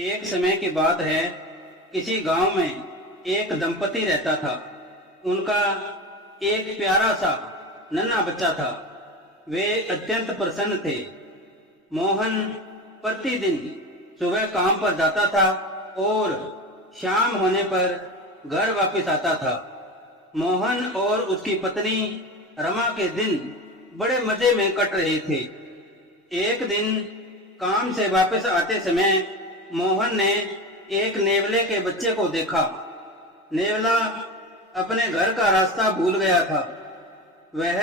एक समय की बात है। किसी गांव में एक दंपति रहता था। उनका एक प्यारा सा नन्हा बच्चा था। वे अत्यंत प्रसन्न थे। मोहन प्रतिदिन सुबह काम पर जाता था और शाम होने पर घर वापस आता था। मोहन और उसकी पत्नी रमा के दिन बड़े मजे में कट रहे थे। एक दिन काम से वापस आते समय मोहन ने एक नेवले के बच्चे को देखा। नेवला अपने घर का रास्ता भूल गया था। वह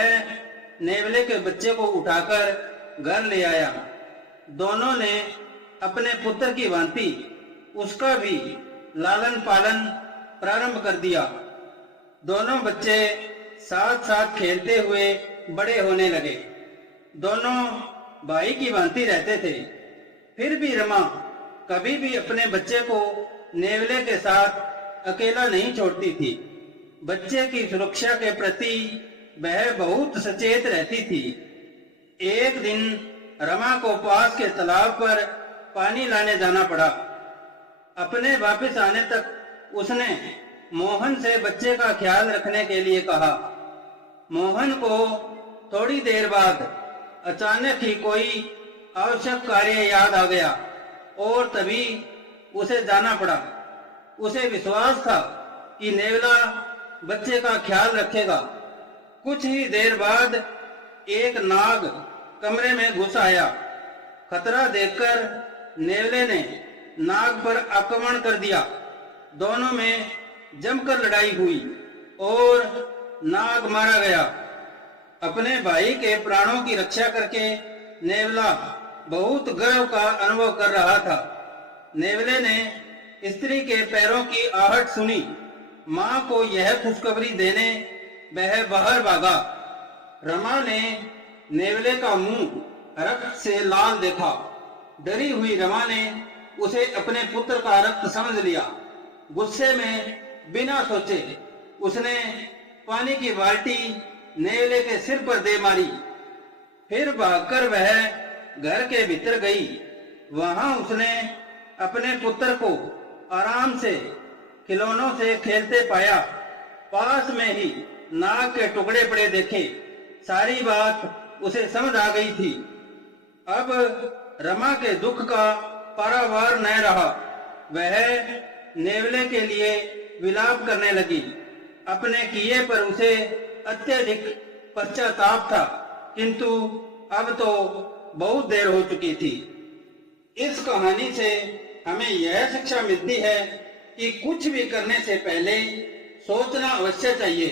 नेवले के बच्चे को उठाकर घर ले आया। दोनों ने अपने पुत्र की भांति उसका भी लालन पालन प्रारंभ कर दिया। दोनों बच्चे साथ साथ खेलते हुए बड़े होने लगे। दोनों भाई की भांति रहते थे। फिर भी रमा कभी भी अपने बच्चे को नेवले के साथ अकेला नहीं छोड़ती थी। बच्चे की सुरक्षा के प्रति वह बहुत सचेत रहती थी। एक दिन रमा को पास के तालाब पर पानी लाने जाना पड़ा। अपने वापस आने तक उसने मोहन से बच्चे का ख्याल रखने के लिए कहा। मोहन को थोड़ी देर बाद अचानक ही कोई आवश्यक कार्य याद आ गया और तभी उसे जाना पड़ा। उसे विश्वास था कि नेवला बच्चे का ख्याल रखेगा। कुछ ही देर बाद एक नाग कमरे में घुस आया। खतरा देखकर नेवले ने नाग पर आक्रमण कर दिया। दोनों में जमकर लड़ाई हुई और नाग मारा गया। अपने भाई के प्राणों की रक्षा करके नेवला बहुत गर्व का अनुभव कर रहा था। नेवले ने स्त्री के पैरों की आहट सुनी। मां को यह खुशखबरी देने वह बाहर भागा। रमा ने नेवले का मुंह रक्त से लाल देखा। डरी हुई रमा ने उसे अपने पुत्र का रक्त समझ लिया। गुस्से में बिना सोचे उसने पानी की बाल्टी नेवले के सिर पर दे मारी। फिर भागकर वह घर के भीतर गई। वहां उसने अपने पुत्र को आराम से खिलौनों से खेलते पाया। पास में ही नाग के टुकड़े पड़े देखे। सारी बात उसे समझ आ गई थी। अब रमा के दुख का पारावार न रहा। वह नेवले के लिए विलाप करने लगी। अपने किए पर उसे अत्यधिक पश्चाताप था, किंतु अब तो बहुत देर हो चुकी थी। इस कहानी से हमें यह शिक्षा मिलती है कि कुछ भी करने से पहले सोचना अवश्य चाहिए।